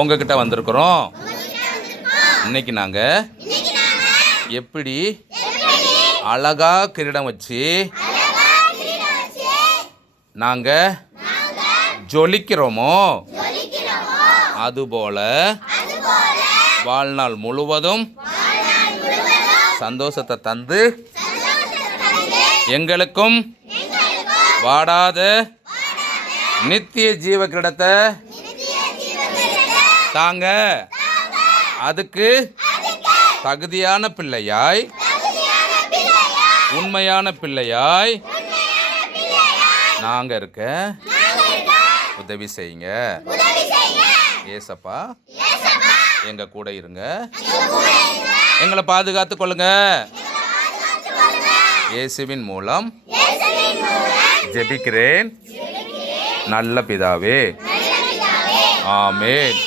உங்ககிட்ட வந்திருக்கிறோம். இன்னைக்கு நாங்கள் எப்படி அழகா கிரீடம் வச்சு நாங்கள் ஜொலிக்கிறோமோ அதுபோல வாழ்நாள் முழுவதும் சந்தோஷத்தை தந்து எங்களுக்கும் வாடாத நித்திய ஜீவ கிரீடத்தை தாங்க. அதுக்கு தகுதியான பிள்ளையாய் உண்மையான பிள்ளையாய் நாங்கள் இருக்க உதவி செய்யுங்க. ஏசப்பா எங்க கூட இருங்க, எங்களை பாதுகாத்து கொள்ளுங்க. இயேசுவின் மூலம் ஜெபிக்கிறேன் நல்ல பிதாவே, ஆமென்.